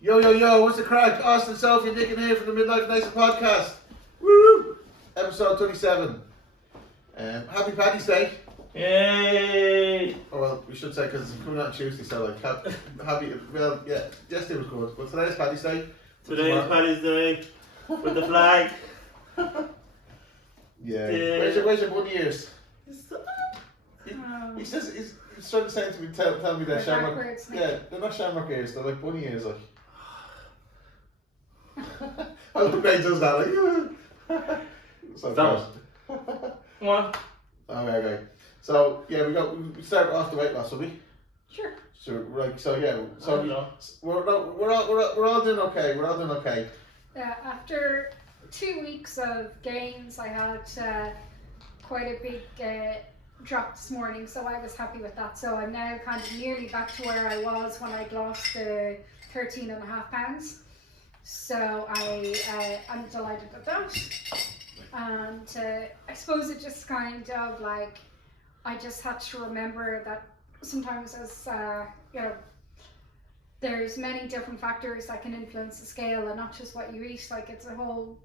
Yo, yo, yo, what's the crack? Austin, Sophie, Nick and here from the Midlife Nicer podcast. Woo! Episode 37. Happy Paddy's Day. Yay! Oh, well, we should say because it's coming out on Tuesday, so like, happy, well, yeah, yesterday was good. But today's Paddy's Day. Today is Paddy's Day with the flag. Yeah. Where's your bunny ears? He says, he's trying to say to me, tell me they're shamrock. Backwards, Yeah, they're not shamrock ears, they're like bunny ears, like. I love Craig does that, like. So Stop. Come on. Okay. So yeah, we started off the weight loss, will we? Sure. So yeah. So I don't know. we're all doing okay. We're all doing okay. After 2 weeks of gains, I had quite a big drop this morning, so I was happy with that. So I'm now kind of nearly back to where I was when I'd lost 13.5 pounds. So I'm delighted with that. And I suppose it just kind of like, I just had to remember that sometimes as, there's many different factors that can influence the scale and not just what you eat, like it's a whole,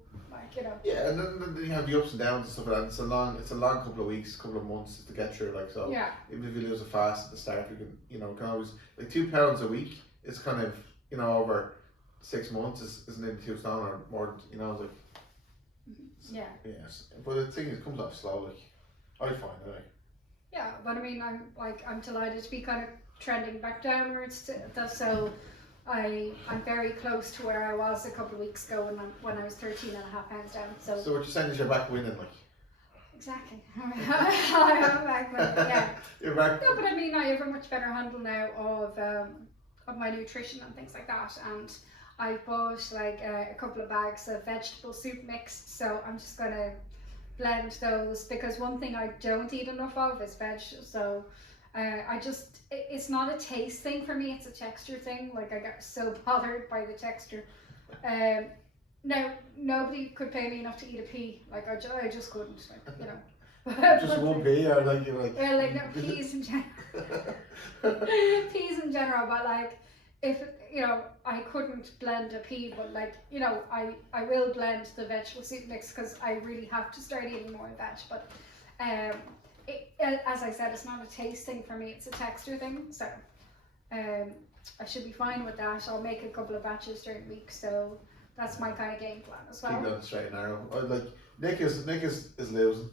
Yeah, and then you have the ups and downs and stuff like that. It's a long couple of weeks, couple of months to get through, like, so yeah. even if you lose it fast at the start, you can always, like 2 pounds a week is kind of, over 6 months is nearly 2 stone or more, like. Yeah. Yes, but the thing is, it comes off slowly. I find anyway. Yeah, but I mean, I'm delighted to be kind of trending back downwards. So I'm very close to where I was a couple of weeks ago when I was 13.5 pounds down. So what you're saying is you're back winning, like. Exactly. I am back winning. Yeah. You're back. No, but I mean, I have a much better handle now of my nutrition and things like that, and I bought like a couple of bags of vegetable soup mixed, so I'm just gonna blend those, because one thing I don't eat enough of is veg. So it's not a taste thing for me, it's a texture thing. Like, I get so bothered by the texture. Now nobody could pay me enough to eat a pea. Like, I just couldn't, like, Just one pea, or like you like. Yeah, like, no, peas in general. Peas in general, but like, if I couldn't blend a pea, but like, I will blend the vegetable soup mix because I really have to start eating more veg. But as I said, it's not a taste thing for me, it's a texture thing. So I should be fine with that. I'll make a couple of batches during the week, so that's my kind of game plan as well. Keep going straight and narrow. Like Nick is losing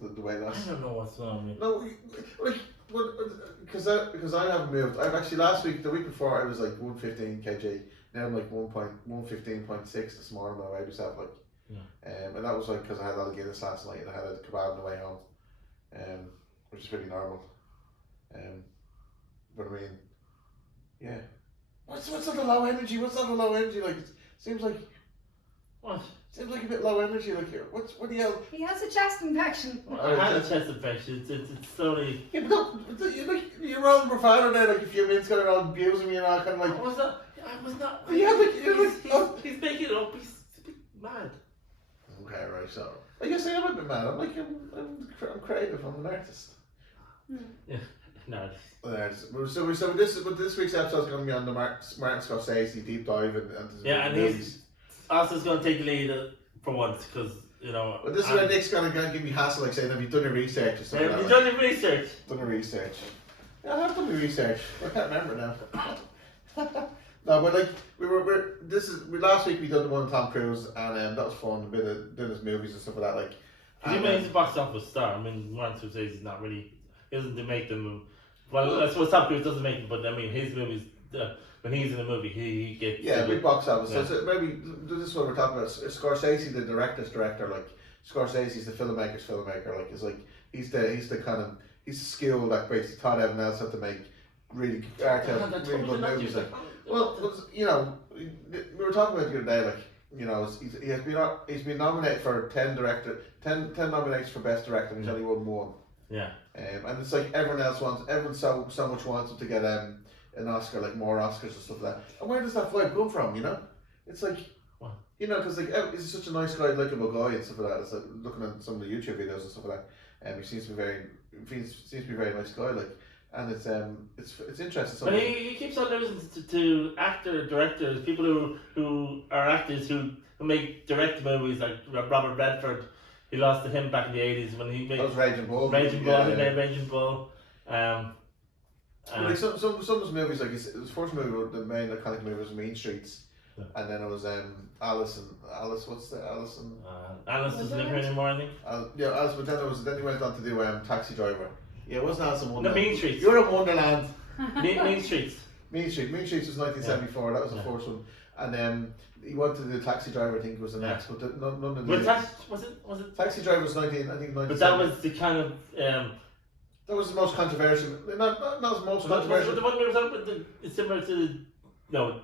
the weight loss. I don't know what's wrong with me. No, like, because I haven't moved. I've actually the week before I was like 115 kg. Now I'm like 115.6 this morning. I weighed myself, like. Yeah. And that was like because I had a lot of Guinness last night and I had a kebab on the way home, which is pretty normal. But I mean, yeah. What's not the low energy? What's not the low energy? Like, it seems like. What? Seems like a bit low energy. Like, what do you? He has a chest infection. I had a chest infection. It's slowly. Yeah, but you're all bravado there. Like, a few minutes ago, you're all abusing me and all, kind of like. I was not. Yeah, like, he's making it up. He's a bit mad. Okay, right. So I guess I am a bit mad. I'm like, I'm creative. I'm an artist. Yeah. No. So this week's episode is going to be on the Martin Scorsese deep dive and and movies. Austin's going to take the lead for once, because But this is where Nick's going to give me hassle, like saying, "Have you done your research?" Or something. Have you done your research? Done your research. Yeah, I have done my research. I can't remember now. No, but like last week we done the one with Tom Cruise, and that was fun. A bit of doing his movies and stuff like that. Like, He made the box office star. I mean, Martin Scorsese is not really, isn't to make them. Well, I suppose Tom Cruise doesn't make them, but I mean, his movies, when he's in a movie, he gets. Yeah, big box office. Yeah. So maybe this is what we're talking about. Scorsese, the director's director. Like, Scorsese's the filmmaker's filmmaker. Like, it's like he's the kind of the skill that basically taught everyone else how to make really really good movies. Like, well, we were talking about it the other day. Like, he's been nominated for 10 nominations for best director, and he's only won 1. Yeah. And it's like everyone so much wants him to get an Oscar, like more Oscars and stuff like that. And where does that vibe come from? It's like, what? Because like he's such a nice guy, likable guy and stuff like that. It's like looking at some of the YouTube videos and stuff like that. He seems to be very nice guy. Like, and it's interesting. But he keeps on losing to directors, people who are actors who make direct movies like Robert Redford. He lost to him back in the 80s when he made Raging Bull. Raging Bull. He made Raging Bull. Like some of his movies, like his first movie, the main iconic movie was Mean Streets, and then it was Alice. What's the Alice? Alice isn't here anymore, I think. Yeah, Alice. But then he went on to do Taxi Driver. Yeah, it wasn't Alice in Wonderland. The Mean Streets. You're in Wonderland. Mean Streets. Mean Streets was 1974. That was the first one, and he wanted to do Taxi Driver. I think was the next, but none of the. Was it? Taxi Driver was 19. But that was the kind of. That was the most controversial. Not the most controversial. The one we were talking about, it's similar to Joker.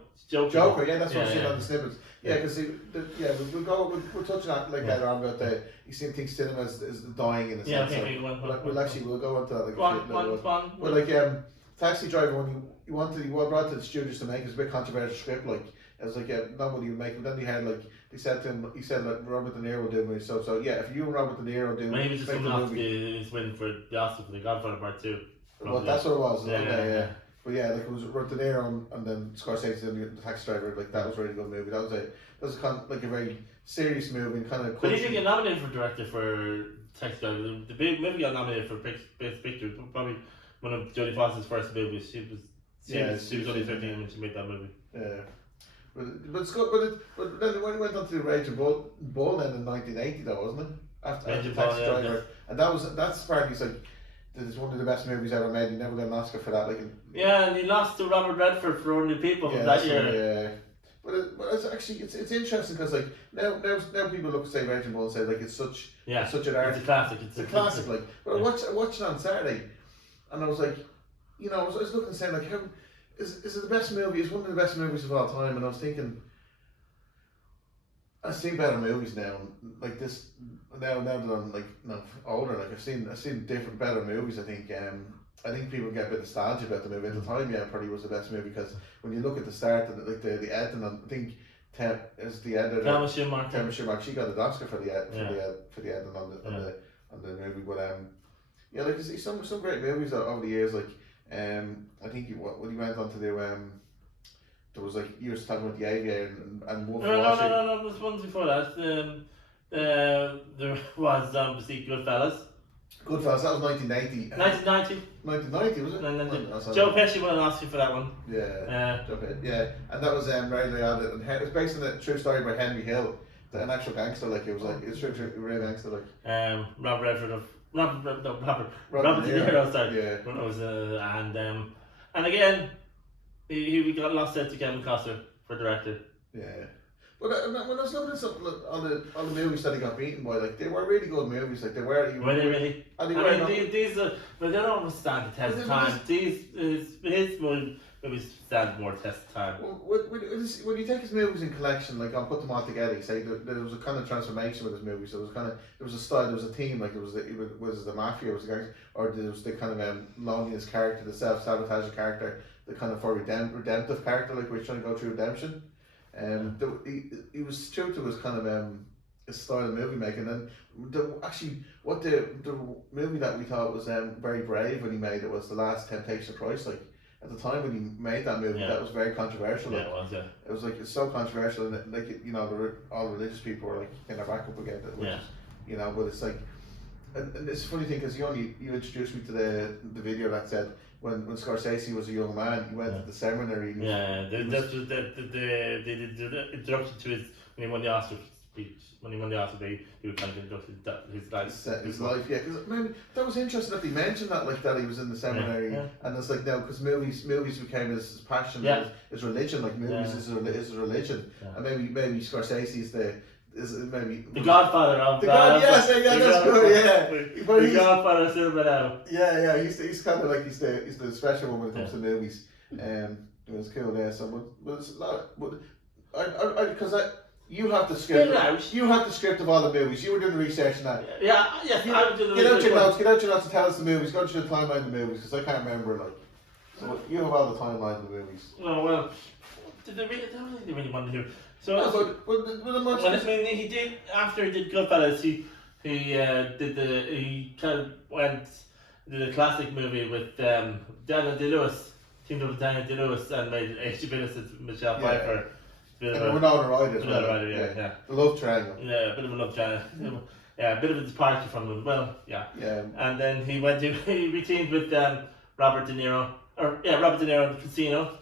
Joker, yeah, that's what Yeah, I've seen yeah. on the snippets. Yeah, because we'll touch on that later on about the. You seem to think cinema is dying in a Yeah, sense. okay, We'll go on to that. Like, one. But like Taxi Driver, when you were brought to the studios to make, it was a bit controversial script. Like it was like nobody would make it. Then they said to him, like Robert De Niro will do it. So yeah, if you and Robert De Niro do, maybe just make coming the off movie. his win for the Oscar for the Godfather Part 2. Well, that's what it was. Yeah. But yeah, like it was Robert De Niro and then Scorsese and the Taxi Driver. Like that was a really good movie. That was kind of like a very serious movie and kind of. But he didn't get nominated for director for Taxi Driver. The big movie got nominated for Best Picture. Probably one of Jodie Foster's first movies. She was only 13 when she made that movie. Yeah. But it's good. But then when he went on to Raging Bull then in 1980, though, wasn't it? After Taxi Driver, and that's apparently like. This is one of the best movies ever made. He never got an Oscar for that. Yeah, and he lost to Robert Redford for Only People that year. Yeah, but it's actually it's interesting because like now people look at say Raging Bull and say like it's such an art. It's a classic. It's a classic. Like, but I watched it on Saturday, and I was like, I was looking and saying like, how is it the best movie? It's one of the best movies of all time, and I was thinking. I see better movies now, like this. Now that I'm older, like I've seen different better movies. I think people get a bit nostalgic about the movie. At the time, yeah, it probably was the best movie because when you look at the start and like the editing, I think is the editor. Thelma Schumacher. She got an Oscar for the editing on the movie. But yeah, like you see some great movies over the years. Like I think when he went on to do there was like you were talking about The Aviator and Wolf of Wall Street. No. There's one before that. There was obviously Goodfellas. Goodfellas, that was 1980. 1990. 1990 was it? Joe Pesci won an Oscar for that one. Yeah. Joe Pesci. Yeah, and that was Ray Liotta, and it was based on a true story by Henry Hill, an actual gangster. Like it was true real gangster. Like Robert Redford of Robert De Niro. Sorry. Yeah. It was and again. He got lost out to Kevin Costner for director. Yeah, but when I was looking at some on the movies that he got beaten by, like they were really good movies. Like they were. Were they really? These are, but they don't stand the test of time. His movies stand more test of time. Well, when you take his movies in collection, like I'll put them all together. You say there was a kind of transformation with his movies. So there was a style, there was a theme. Like it was the mafia, was the gangster, or there was the kind of loneliness character, the self-sabotaging character. The kind of redemptive character, like we're trying to go through redemption. He was true to his kind of his style of movie making. And the movie that we thought was very brave when he made it was The Last Temptation of Christ. Like at the time when he made that movie, that was very controversial. Like, it was. Yeah. It was like it's so controversial, and like all religious people were like kind of back up against it. Which is, but it's like, and it's a funny thing because you introduced me to the video that said. When Scorsese was a young man, he went to the seminary. That's the introduction to his when he won the Oscar speech. When he won the Oscar, he would kind of introduce his life. His life, yeah. Because maybe that was interesting that they mentioned that, like that he was in the seminary, and it's like now because movies became his passion, his religion. Like movies is a religion, and maybe Scorsese is maybe the Godfather of the God. Yes, that's good. Yeah, but the Godfather Silver now. Yeah. He's kind of like he's the special one when it comes to movies. It was cool there. So, but it's a lot. Because you have the script. You have the script of all the movies. You were doing the research on that. Yeah. Yes. Get out your notes. Get out your notes and tell us the movies. Go through the timeline of the movies because I can't remember like. So you have all the timeline of the movies. Oh well. Did they really? I don't think they really wanted to do. So, he did after he did Goodfellas. He kind of went did a classic movie with Daniel Day-Lewis, teamed up with Daniel Day-Lewis and made H.G. Innocent, Michelle Pfeiffer. And Winona Ryder as well. Winona Ryder, yeah. The love triangle. Yeah, a bit of a love triangle. Yeah, a bit of a departure from him. Well, yeah. Yeah. And then he re-teamed with Robert De Niro. Robert De Niro in Casino.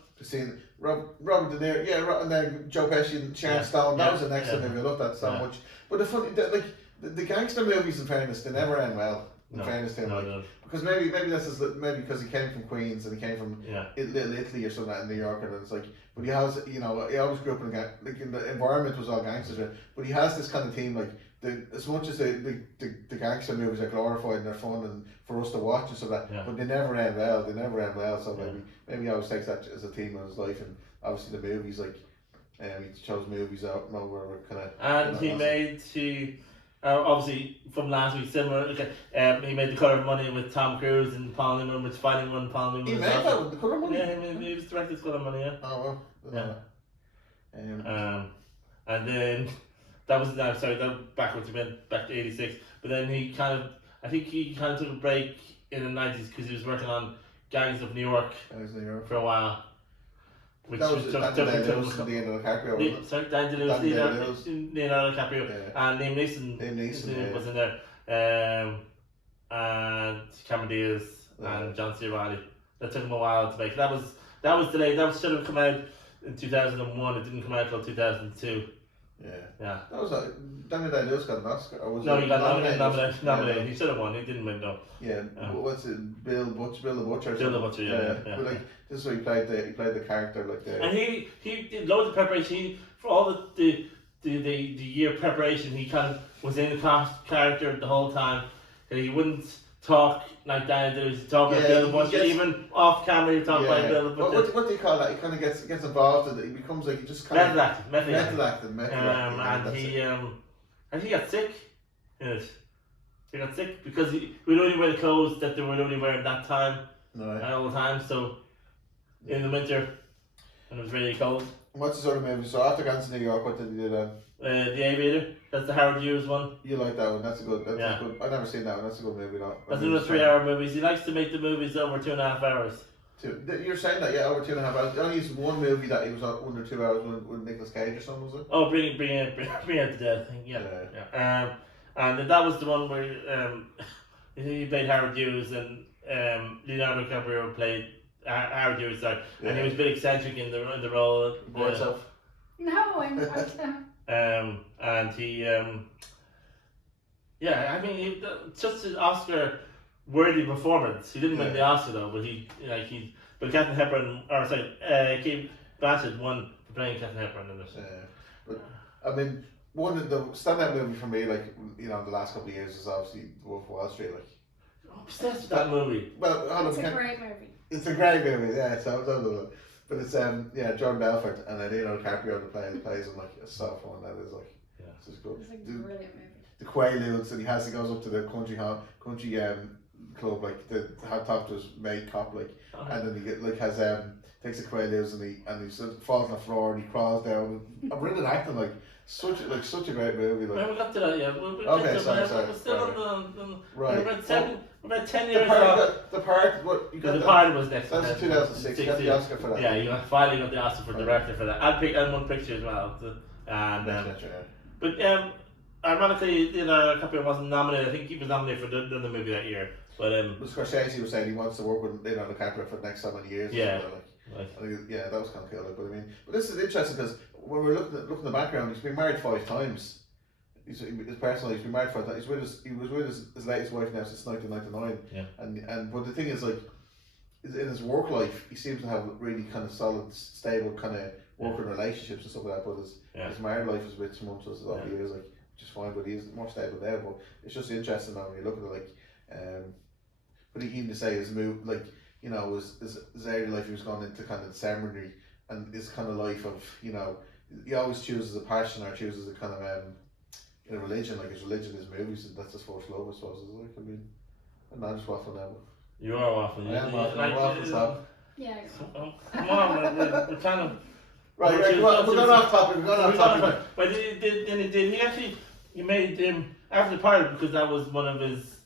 Robert De Niro, and then Joe Pesci and Sharon Stone. That was an excellent movie. I love that so much. But the gangster movies, in fairness, they never end well. In fairness to him, because maybe because he came from Queens and he came from Little Italy or something in New York, and it's like, but he has, he always grew up in the environment was all gangsters, right? But he has this kind of theme, like as much as the gangster movies are glorified and they're fun and for us to watch and stuff like that, but they never end well. So maybe he always takes that as a theme of his life, and obviously the movies, like he chose movies out where we're kind of. And he made obviously from last week, similar. He made The Colour of Money with Tom Cruise and Paul Newman, which finally won Paul Newman. He made that with The Colour of Money. Yeah, he was directed The Colour of Money. Yeah. Oh well. Yeah. And then that was that backwards. We went back to '86, but then I think he kind of took a break in the '90s because he was working on Gangs of New York for a while. Which that was Leonardo DiCaprio. Sorry, Leonardo DiCaprio, and Liam Neeson was in there, and Cameron Diaz and John C. Reilly. That took him a while to make. That was delayed. That should have come out in 2001. It didn't come out until 2002. Yeah. That was Daniel Day-Lewis got an Oscar. No, he got nominated. He should have won. He didn't win though. Yeah. What's it? Bill the Butcher. Bill the Butcher. Yeah. But this is where he played the character like the. And he did loads of preparation. For all the year preparation, he kind of was in the character the whole time. And he wouldn't talk like Daniel Day-Lewis. He'd talk like Bill the Butcher. Even off camera, he'd talk like Bill the Butcher. What do you call that? He kind of gets involved and he becomes like he just kind of method acting. And he got sick. He got sick because we'd only wear the clothes that they were only wearing that time, all the time. So in the winter, when it was really cold. What's his other movie? So after Gangs of New York, what did he do then? The Aviator. That's the Howard Hughes one. You like that one? That's a good. I've never seen that one. That's a good movie. That's another 3-hour movies. He likes to make the movies over 2.5 hours. You're saying that, over 2.5 hours. I only used one movie that he was on under 2 hours with Nicolas Cage or something, was it? Oh, Bring Out the Dead, I think. Yeah. And that was the one where he played Howard Hughes and Leonardo DiCaprio played Howard Hughes, and he was a bit eccentric in the role. No, I'm not. And he, just an Oscar-worthy performance. He didn't win the Oscar though, but Captain Hepburn, Kate Blanchett won for playing Captain Hepburn in this. But I mean, one of the standout movie for me, the last couple of years is obviously Wolf of Wall Street. I'm obsessed with that movie. Well, it's a great movie. It's a great movie, yeah. But it's Jordan Belfort and Leonardo DiCaprio plays him it's so fun. That is it's just good. It's a brilliant movie. The Quaaludes, and he goes up to the country club to talk to his mate cop and then he takes the Quaaludes and he falls on the floor and he crawls down. I'm really acting such a great movie. We haven't got to that yet. Okay, sorry. We're still on right. We're about 10 years off. The Part was next. That was 2006. You got the Oscar for that. Yeah, you finally got the Oscar for director for that. And one picture as well. But ironically, DiCaprio wasn't nominated. I think he was nominated for the movie that year. But Scorsese was saying he wants to work with Leonardo DiCaprio for the next so many years. Yeah. That was kind of cool. But this is interesting because when we're looking at the background, he's been married 5 times. He's been married 5 times. He was with his latest wife now since 1999. Yeah. But the thing is, in his work life, he seems to have really kind of solid, stable kind of working relationships and stuff like that. But his married life is a bit tumultuous over the years, which is fine. But he's more stable now. But it's just interesting now when you look at it, but he even to say his move, his early life, he was gone into kind of the seminary, and his kind of life of he always chooses a passion or chooses a kind of in a religion, his religion is movies, and that's his first love, I suppose. I'm not just waffling now. You are waffling. I am waffling. Stop. Yeah. Come on, we're kind of. Right, we're going off topic. But he made after the Pirate because that was one of his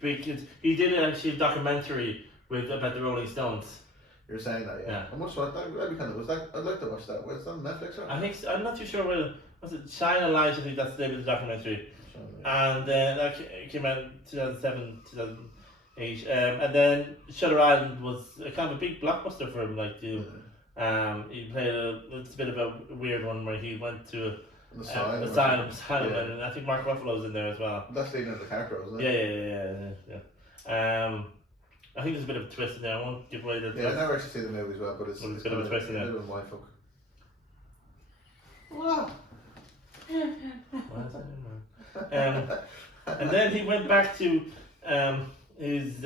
big. He did actually a documentary about the Rolling Stones. You're saying that, yeah. How much was that? That'd be kind of. Was that? I'd like to watch that. Was that on Netflix or? I think so, I'm not too sure whether was it China Light. I think that's the name of the documentary. And that came out in 2007, 2008. And then Shutter Island was kind of a big blockbuster for him. Like he played it's a bit of a weird one where he went to asylum, and I think Mark Ruffalo's in there as well. That's leading into the character, isn't it? Yeah. I think there's a bit of a twist in there. I won't give away the twist. Yeah, I never actually seen the movie as well, but it's a bit of a twist in there. A bit of a mindfuck. Wow. And then he went back to his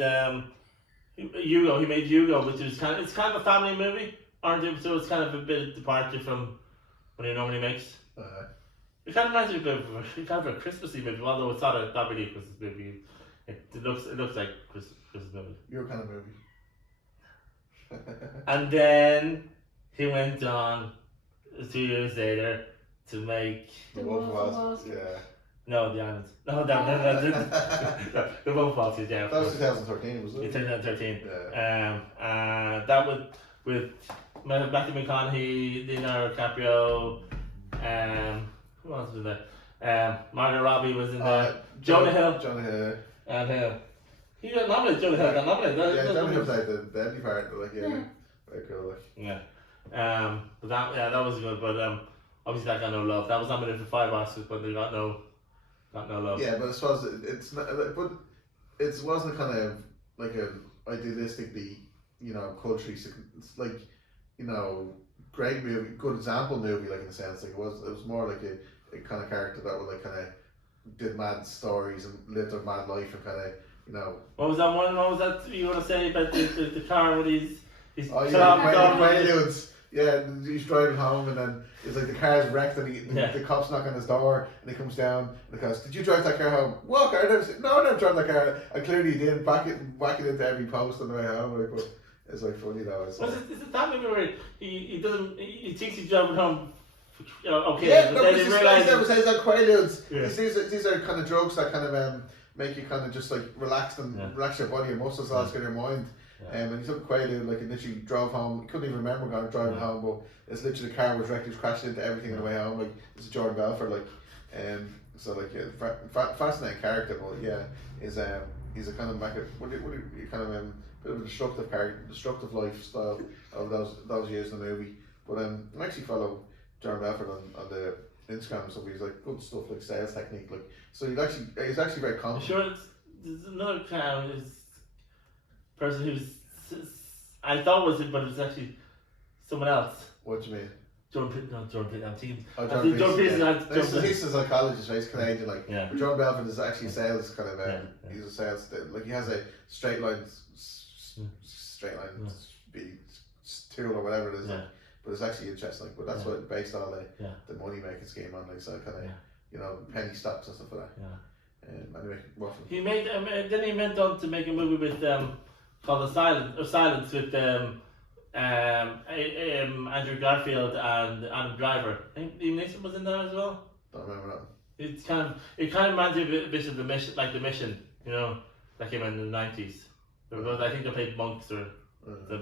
Hugo. He made Hugo, which is it's kind of a family movie, aren't it? So it's kind of a bit of departure from what he normally makes. It kind of reminds me a bit of a Christmassy movie, although it's not really a Christmas movie. It looks like Christmas movie. Your kind of movie. And then he went on 2 years later to make The Wolf of Wall Street. Yeah. No, The Islands. No, The Wolf of Wall Street. Yeah. That was 2013, wasn't it? 2013. Yeah. That was with Matthew McConaughey, Leonardo DiCaprio. Who else was there? Margot Robbie was in there. Jonah Hill. And he got nominated. Jonah Hill got nominated. Jonah Hill played the deadly part. Like, very cool. Like. Yeah. But that was good. But obviously that got no love. That was nominated for 5 Oscars, but they got no love. Yeah, but I suppose it's not. But it wasn't kind of like an idealistically, culturally. It's like, great movie, good example movie. Like in a sense, like it was more like a kind of character that would like kind of did mad stories and lived a mad life and kind of. What was that one? What was that you want to say about the car with his Quaaludes? Yeah, he's driving home and then it's like the car's wrecked and the cops knock on his door and he comes down and he goes, "Did you drive that car home?" "What car?" "No, I never drove that car." And clearly he did, whack it into every post on the way home. Like, but it's like funny though. Is it that movie where he thinks he's driving home? Okay, yeah, but then he realizes says that Quaaludes. These are kind of drugs that kind of make you kind of just like relax your body and muscles, all your mind. And he took Quaalude, like, and literally drove home. He couldn't even remember driving home, but it's literally the car was wrecked. He was crashing into everything on the way home. Like, it's Jordan Belfort, like, so like, fascinating character, but yeah, he's a kind of kind of bit of a destructive character, destructive lifestyle of those years in the movie. But I actually follow Jordan Belfort on the Instagram and stuff. He's like good stuff, like sales technique, like, so he's actually very confident. Sure, there's another person who's I thought was it, but it was actually someone else. What do you mean? Jordan Pitt. I'm thinking. Jordan Pitt. He's a psychologist, right? He's Canadian, like. Yeah. But Jordan Belfort is actually sales kind of. He's a sales, like he has a straight line speed tool or whatever it is. Like, but it's actually interesting. Like, but that's what based on the money making scheme on, like, so kind of penny stocks and stuff like that. Yeah. Anyway, he made then he went on to make a movie with called Silence with Andrew Garfield and Adam Driver. I think Liam Neeson was in there as well. Don't remember that. It kind of reminds me a bit of The Mission, like The Mission, that came in the 90s. I think they played monks or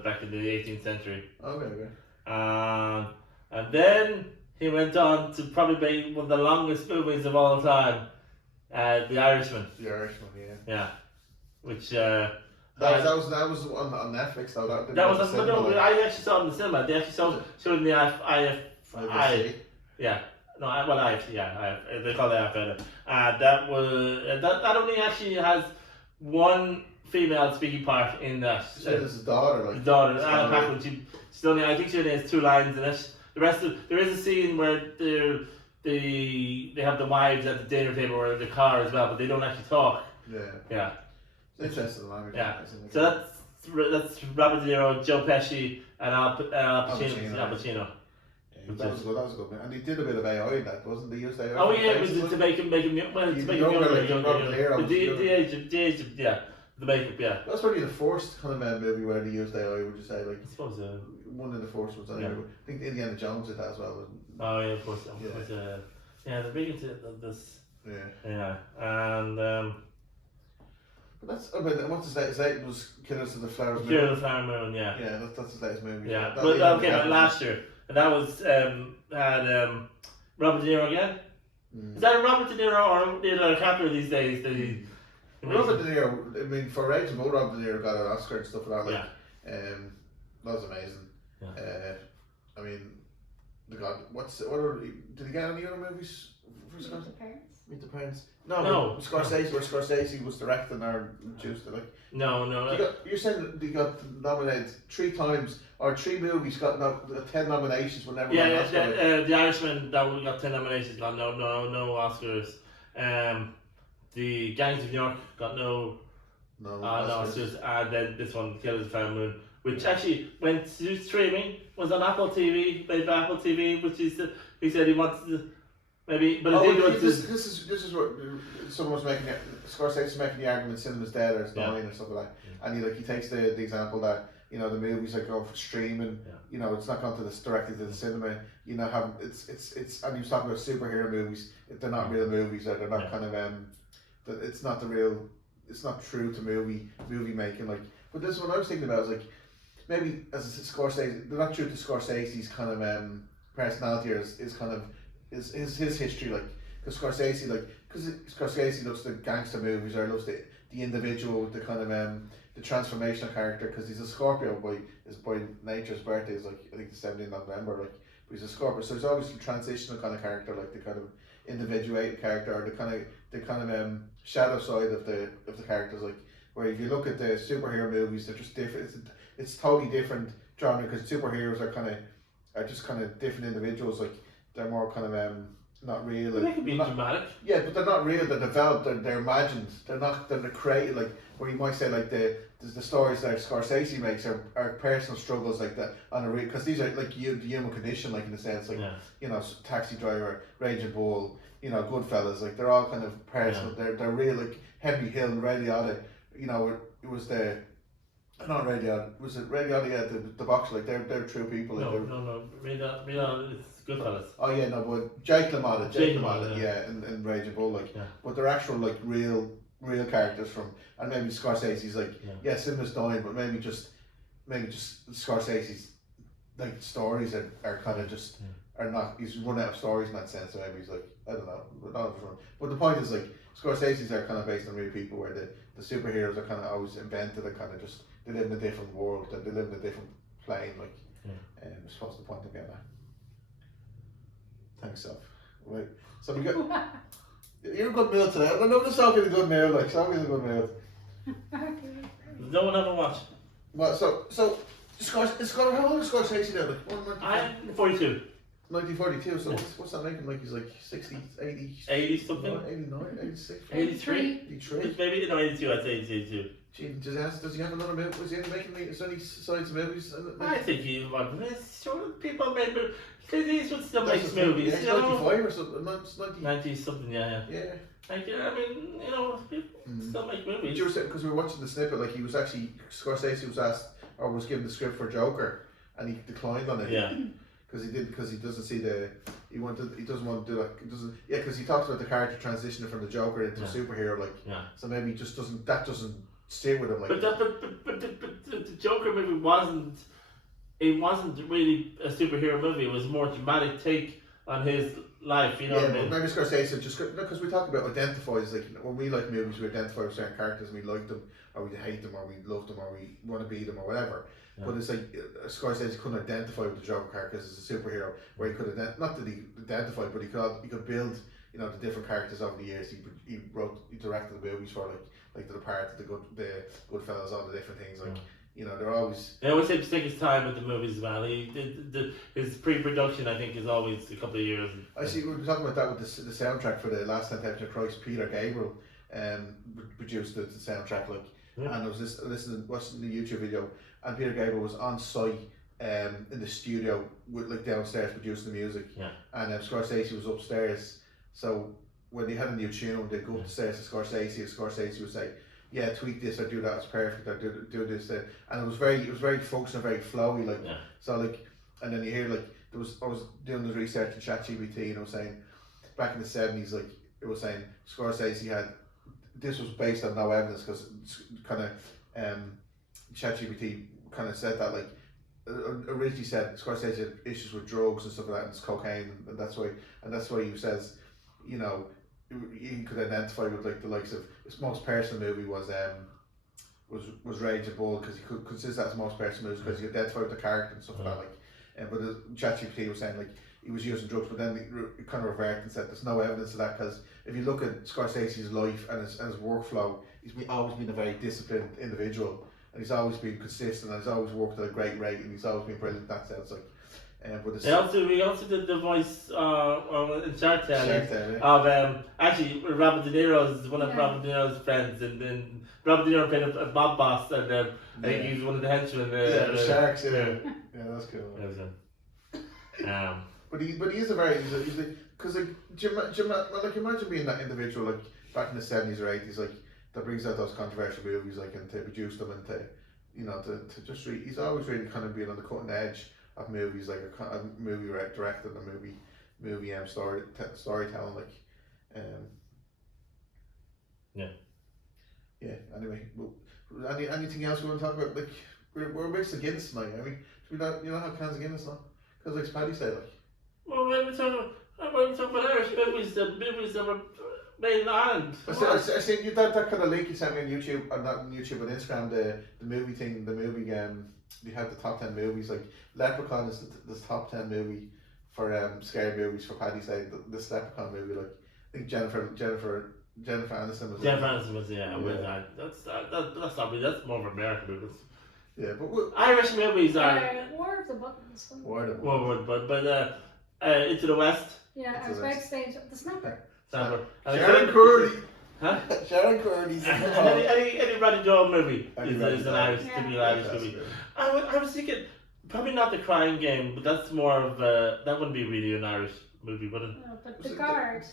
back in the 18th century. Okay. And then he went on to probably make one of the longest movies of all time, The Irishman. The Irishman, yeah. Yeah, which. That was on Netflix though. I actually saw it in the cinema. They actually showed it in the IF. Yeah. No, they call it IF. That only actually has one female speaking part in that. She said it's his daughter, like. His daughter, Anna Paquin. I think she only has 2 lines in it. The rest there is a scene where they have the wives at the dinner table or in the car as well, but they don't actually talk. Yeah. Interesting language. Yeah. So that's Robert De Niro, Joe Pesci, and Al Pacino. That was good. Man. And he did a bit of AI in that, wasn't he? Used AI. Oh yeah, it was to make him younger. The makeup, yeah. That's probably the first kind of movie where they used AI. Would you say, like? I suppose. One of the first ones. Anyway. I think Indiana Jones did that as well. Oh yeah, of course. They're big into this. Yeah. And But that's, I mean, what's his latest? It was Killers of the Flower Moon. Killers of the Flower Moon, yeah. Yeah, that's his latest movie. Yeah, but that came out last year. And that was, had Robert De Niro again. Is that Robert De Niro or Leonardo DiCaprio these days? That he, Robert De Niro, I mean, for Raging Bull, Robert De Niro got an Oscar and stuff like that. Like, that was amazing. Yeah. I mean, did he get any other movies? Meet the Parents. No. Scorsese, where Scorsese was directing or produced it. Like, no. You're saying he got nominated 3 times, or 3 movies got 10 nominations but never got an Oscar. The Irishman that got 10 nominations got no Oscars. The Gangs of New York got no Oscars, and then this one, Killers of the Flower Moon, which actually went to streaming, was on Apple TV, made by Apple TV, which is he said he wanted to. Maybe, but this is what someone was making. Scorsese's making the argument cinema's dead or it's dying or something like that. And he takes the example that the movies are going for streaming. It's not going to directly to the cinema. It's and he was talking about superhero movies. They're not real movies, or they're not kind of it's not the real. It's not true to movie making. Like, but this is what I was thinking about. Is like maybe as Scorsese, they're not true to Scorsese's kind of personality or is kind of. Is his history, like, because Scorsese loves the gangster movies, or loves the individual, the kind of the transformational character, because he's a Scorpio by nature's birthday is like, I think the 17th of November, like, but he's a Scorpio, so he's always a transitional kind of character, like the kind of individuated character, or the kind of shadow side of the characters, like, where if you look at the superhero movies, they're just different. It's totally different genre, because superheroes are just kind of different individuals, like. They're more kind of not real. They can be dramatic. Yeah, but they're not real. They're developed. They're imagined. They're created. Like, where you might say like the stories that Scorsese makes are personal struggles like that on a real, because these are like the human condition, like in a sense, like Taxi Driver, Raging Bull, Goodfellas. Like, they're all kind of personal. They're real. Like Henry Hill, Ray Liotta. It was the. Not Ray Liotta. Was it Ray Liotta? Yeah, the boxer. Like, they're true people. Like, no. Ray Liotta is Goodfellas. Oh yeah, no, but Jake LaMotta, yeah, and Raging Bull, like, but they're actual like real characters from, and maybe Scorsese's like, cinema's dying, but maybe just Scorsese's like stories are kind of just are not. He's run out of stories in that sense, so maybe he's like, I don't know, but the point is like Scorsese's are kind of based on real people, where the superheroes are kind of always invented and kind of just they live in a different world, and they live in a different plane, like, I suppose the point of getting that. Thanks, Soph. Right. So we got. You're in a good mood today. I know the Sophie's in a good mood. Like, Sophie's in a good mood. No one ever watched. Well, so how old is Scorsese now? Like, I'm 42. 1942. So what's that making? Like, he's like 60, 80, 80 something. 89, 86, 83. 83. Maybe 82. I'd say 82. Gee, does he have another movie? Was he making any sides movies? I think he people made movies. Clint Eastwood still makes movies. Yeah, 95 or something. 90 something, yeah. Like, I mean, people still make movies. You were saying, because we were watching the snippet, like, he was actually, Scorsese was asked, or was given the script for Joker, and he declined on it. Yeah. Because he doesn't see he doesn't want to do like, because he talks about the character transitioning from the Joker into a superhero, like, so maybe he just doesn't stay with him, like. But the Joker movie wasn't really a superhero movie. It was a more dramatic take on his life, what I mean? Maybe Scorsese just, because we talk about identifies, like, when we like movies, we identify with certain characters and we like them, or we hate them, or we love them, or we want to be them, or whatever. But it's like Scorsese couldn't identify with the Joker character as a superhero, where he could not that he identified, but he could build, the different characters over the years. He directed the movies for like The Departed, the Goodfellas, all the different things, like. They're always. They always seem to take his time with the movies as well. His pre-production, I think, is always a couple of years. I see. We were talking about that with the soundtrack for the Last Temptation of Christ. Peter Gabriel produced the soundtrack, like, and I was watching the YouTube video, and Peter Gabriel was on site in the studio with downstairs producing the music, and Scorsese was upstairs. So when they had a new tune, they'd go upstairs to Scorsese, and Scorsese would say, yeah, tweak this, or do that, it's perfect, or do this, and it was very functional, very flowy, like, so like, and then you hear like, I was doing the research in ChatGPT, and it was saying, back in the 70s, like, it was saying Scorsese had this was based on no evidence because kind of ChatGPT kind of said that like originally said Scorsese had issues with drugs and stuff like that and cocaine and that's why he says, you know, you could identify with like the likes of his most personal movie was Raging Bull because he could consider that as most personal movies because he identified with the character and stuff like that like. But ChatGPT was saying like he was using drugs, but then it kind of reverted and said there's no evidence of that because if you look at Scorsese's life and his workflow, he's always been a very disciplined individual and he's always been consistent and he's always worked at a great rate and he's always been brilliant in that sense. Like, but we also did the voice in Shark Tale of actually Robert De Niro's one of Robert De Niro's friends and Robert De Niro played a mob boss and I think he was one of the henchmen. The sharks. Yeah, that's cool. But he is a very because like imagine being that individual like back in the 70s or 80s like that brings out those controversial movies like and to produce them and to you know to just he's always really kind of being on the cutting edge of movies like a movie director and movie storytelling like anyway anything else we want to talk about like we're mixed of Guinness tonight. I mean should we not you know have cans of Guinness now because like Paddy said like. Well, when we talk about Irish movies that were made in Ireland. I seen you that kind of link you sent me on YouTube, or not on YouTube, but Instagram, the movie thing, you have the top 10 movies, like Leprechaun is the top 10 movie for scary movies for Paddy's Day, this Leprechaun movie, like, I think Jennifer Aniston was that's not really, that's more of American movies. Yeah, but Irish movies are... War of the Buttons. But Into the West. Yeah, I was about to say the Snapper. Sharon Curry. Huh? Sharon Curry's any Roddy Joel movie is an Irish movie. I was thinking, probably not The Crying Game, but that's more of that wouldn't be really an Irish movie, would it? No, but The Guard.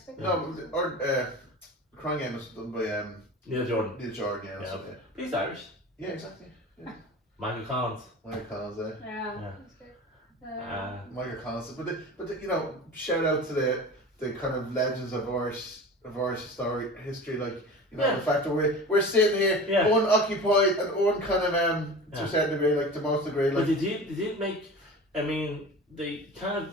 Crying Game was done by Neil Jordan. Yeah. He's Irish. Yeah, exactly. Yeah. Michael Collins. Yeah. Michael Collins, but you know, shout out to the kind of legends of Irish history, like you know the fact that we're sitting here unoccupied and kind of to a certain degree, like to most degree. Like, but they did make. I mean, they kind of.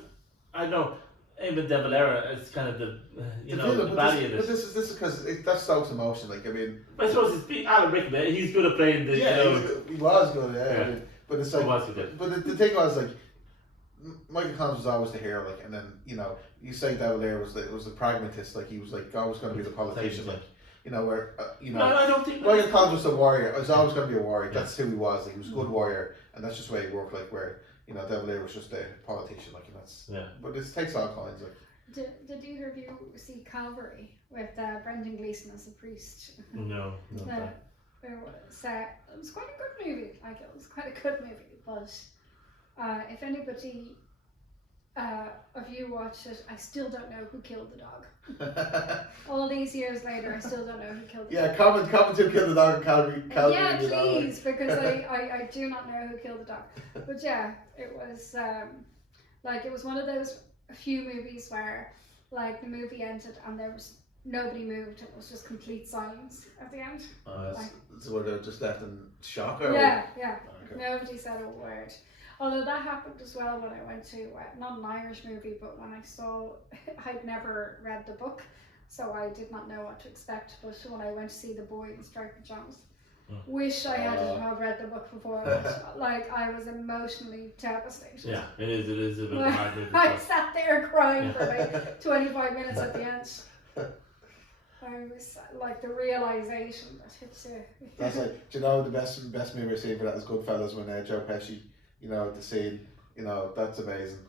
I don't know. Even De Valera is kind of the baddie of it. But this is because that's Stokes emotion. Like I mean, I suppose it's Alan Rickman. He's good at playing the. He was good. Yeah. I mean, but it's like. But the thing was like. Michael Collins was always the hero, like, and then you know you say De Valera was the pragmatist, like he was like always going to be the politician, like you know where No, I don't think Michael Collins was a warrior. He was always going to be a warrior. That's who he was. Like, he was a good warrior, and that's just the way he worked. Like where you know De Valera was just a politician, like and that's But it takes all kinds. Like, did either of you see Calvary with Brendan Gleeson as a priest? No. It was quite a good movie. Like it was quite a good movie, but. If anybody of you watched it, I still don't know who killed the dog. All these years later, I still don't know who killed the dog. Comment who killed the dog in Calgary. Yeah, please, because I do not know who killed the dog. But yeah, it was it was one of those few movies where like the movie ended and there was nobody moved. It was just complete silence at the end. So they're just left in shock. Yeah. Nobody said a word. Although that happened as well when I went to, not an Irish movie, but when I saw, I'd never read the book, so I did not know what to expect, but when I went to see The Boy in Striped Pajamas, wish I had read the book before, but like I was emotionally devastated. Yeah, it is a bit of a hard movie. I sat there crying for like 25 minutes at the end. I was like the realisation that hits you. That's like, do you know the best movie I've seen for that is Goodfellas when Joe Pesci, you know, the scene, you know, that's amazing.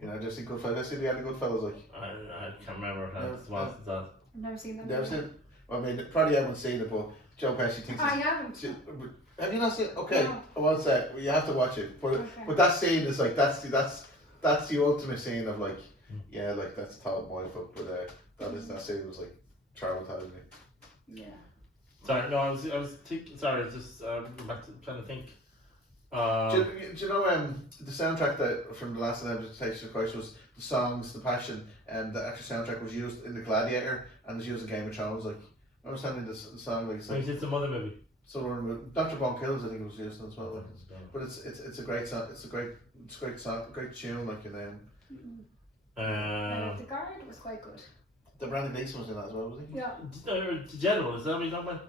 You know, just see Goodfellas. I see the other Goodfellas like. I can't remember how it's was. I've never seen them. Never seen it? Well, I mean, probably haven't seen it, but Joe Pesci thinks. I haven't. Have you not seen it? Okay, No. I won't say. You have to watch it. But that scene is like that's the ultimate scene of like, yeah, like that's top mindful. But that scene was like traumatizing me. Yeah. Sorry, no, I was thinking. Sorry, just trying to think. Do you know the soundtrack that from the last Invitation of Christ was the songs, the passion, and the actual soundtrack was used in the Gladiator and was used in Game of Thrones. Like I was sending this song like. So he did some other movie. So Dr. Bon Kills, I think it was used as well. Like, but it's a great song. It's a great song, great tune. Like the Guard was quite good. The Brandon Gleeson was in that as well, was he? Yeah. The General, is that what you're talking about?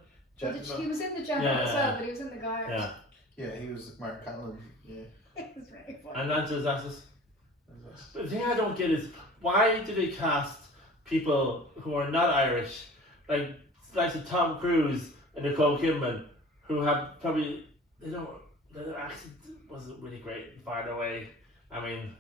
He was in the General as well, but he was in the Guard. Yeah, he was Mark Callan. Yeah. It was very funny. And Angela's Asses. The thing I don't get is why do they cast people who are not Irish, like Tom Cruise and Nicole Kidman, who have probably their accent wasn't really great far away. I mean,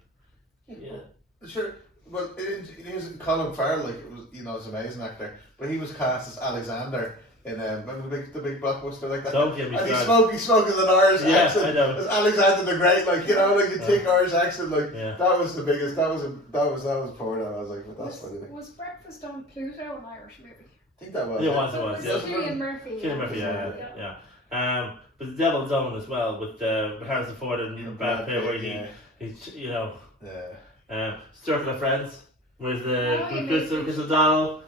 Sure. Well, it is Colin Farrell. Like it was, he's an amazing actor. But he was cast as Alexander in remember the big blockbuster like that. Don't get me started. And he spoke with an Irish accent. I know. As Alexander the Great, like a thick Irish accent. Like that was the biggest. That was poor. I was like, but that's funny. Was Breakfast on Pluto an Irish movie? I think that was. It was. Yeah. Cillian Murphy. Cillian Murphy. Yeah. But The Devil's Own as well with Harrison Ford and Brad Pitt, where he's Circle of Friends with Chris O'Donnell.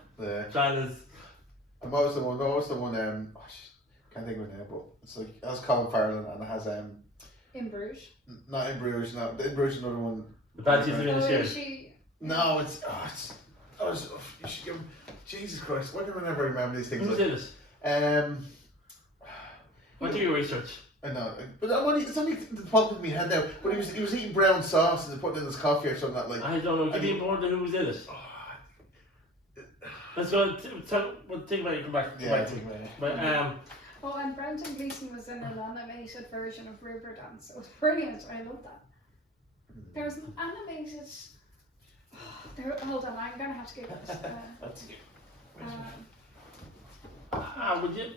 China's. And what was the one? Can't think of it now, but it's like it has Colin Farrell and it has In Bruges. Not In Bruges. No, In Bruges is another one. The Banshees of Inisherin. No, Jesus Christ! Why can I never remember these things? Who did it? What do you research? I know, but it's only the popping in my head now. But he was eating brown sauce and putting it in his coffee or something like. I don't know. Give me more than who was in it. Let's go. Think about it. Come back. But and Brendan Gleeson was in an animated version of Riverdance. It was brilliant. I love that. There was an animated. Hold on, I'm gonna have to give this. That's good.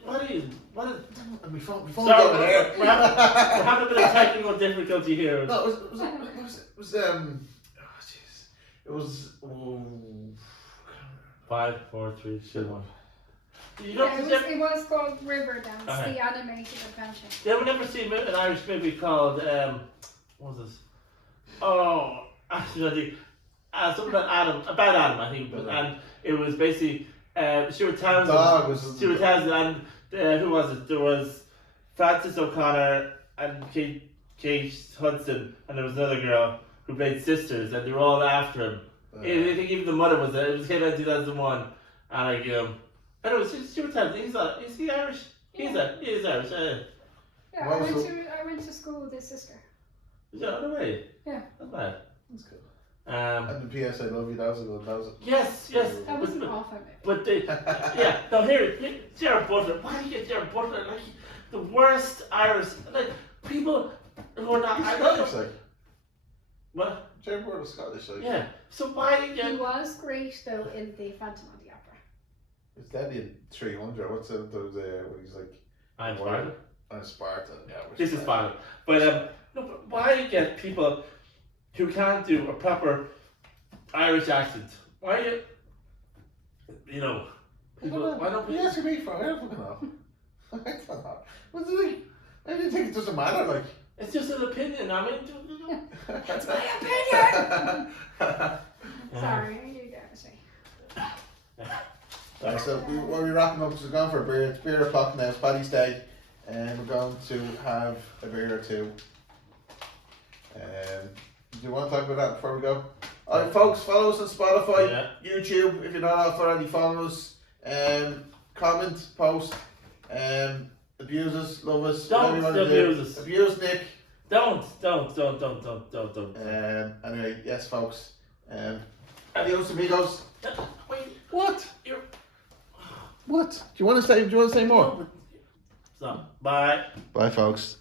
What is? My phone Sorry, we're having a bit of technical difficulty here. No, it was It was 5, 4, 3, 2, 1. It was called Riverdance, the animated adventure. Yeah, we never seen an Irish movie called what was this? Oh, actually, something about Adam, I think, and it was basically Stuart Townsend, and who was it? There was Frances O'Connor and Kate Hudson, and there was another girl who played sisters, and they were all after him. I think even the mother was there. It came out in 2001, and I know Stuart Townsend. Is he Irish? He is Irish. Yeah, I went to school with his sister. Yeah, no way. Yeah. Not bad. That's good. And the P.S. I love you. That was it. Yes. That wasn't awful. But no, here, Jared Butler. Why do you get Jared Butler? Like the worst Irish, like people who are not Irish. Like. What? Jared Butler's Scottish. Like. Yeah. So why again? He was great though in the Phantom of the Opera. It's deadly in 300. What's it? When he's like. I'm Spartan. I'm Spartan. Yeah. This is Spartan. But no, but why get people who can't do a proper Irish accent? Why people? Why don't people? Yes, me for I don't fucking know. I don't know. What do you think? I didn't think it doesn't matter. Like. It's just an opinion. I mean, it's my opinion. Sorry, you gotta say. Right, so we're wrapping up because we're going for a beer. It's beer o'clock now. It's Paddy's Day, and we're going to have a beer or two. Do you want to talk about that before we go? Alright, folks, follow us on Spotify, YouTube. If you're not already, follow us. Comment, post. Abuse us, love us. Don't abuse us. Abuse Nick. Don't. Anyway, yes, folks. Adios, amigos. Wait. What? What? Do you want to say more? So, bye. Bye, folks.